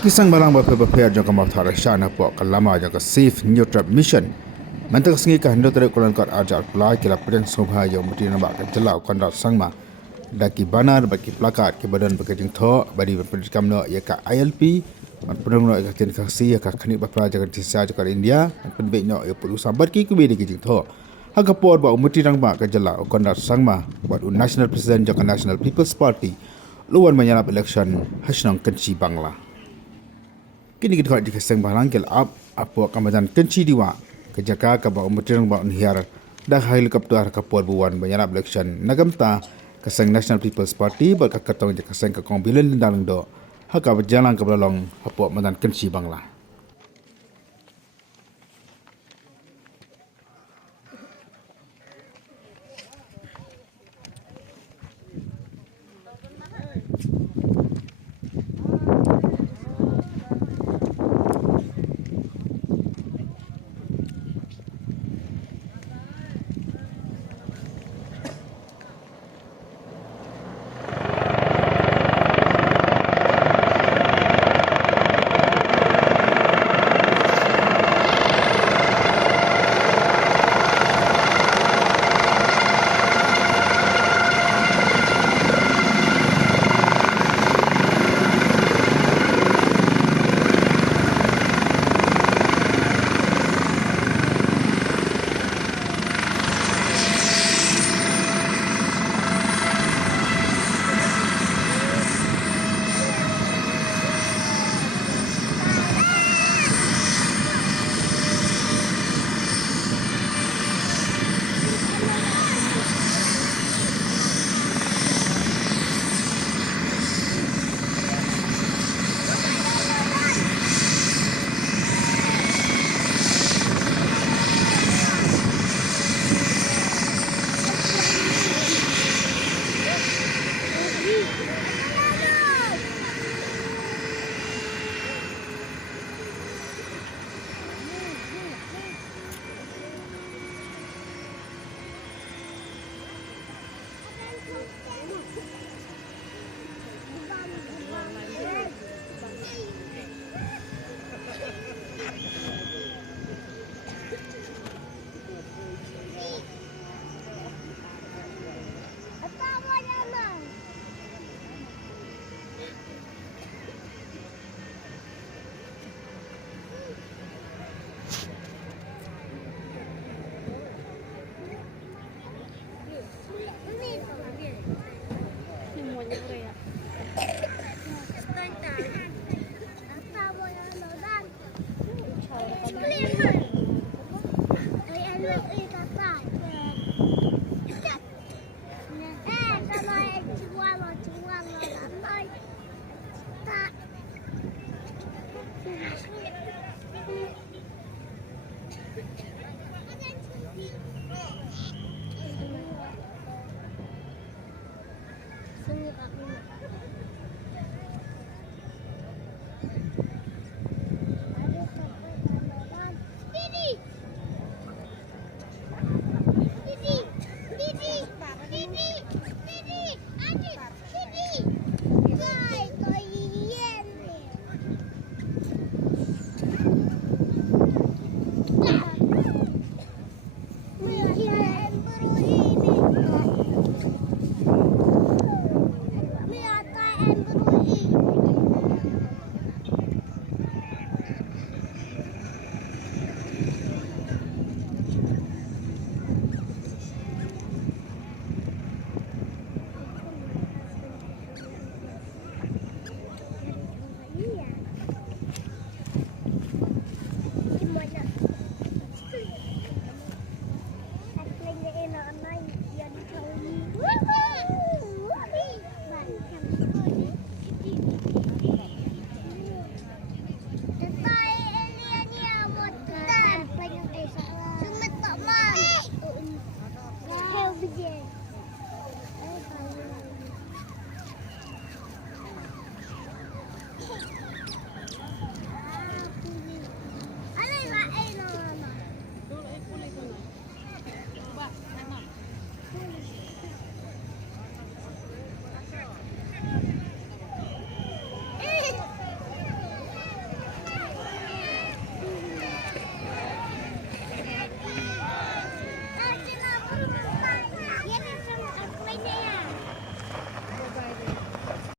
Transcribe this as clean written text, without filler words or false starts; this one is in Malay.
Kisang barang berpapaya jangka mathara syana po kalama jangka safe new trap mission. Mantak sengi ka hendo tere kulan kot ajar pulai kila pedang sobha yang mesti nampak ke jelau kondat sangma. Daki banar bagi plakat ke badan bekerjeng tho badi berpendikam no ya ka ILP man pedang no ya tin kasi ya ka khani bapra jaga tisa jaga India man penbek no ya perlu sabar ki kubedi ke jeng tho. Haga por ba umti rang ba ke jelau kondat sangma buat national president jaga National People's Party luan menyalap election hasnong kenci Bangla. Kini kita di keseng balang kel apa kamadan kenci diwa kejaka ka ba umutirang ba unhiar dah helikopter ka por buwan banyana election nagamta keseng National People's Party ba ka katong je keseng ka kong bilen dalang do haka berjalan ke belong apa madan kenci Bangla.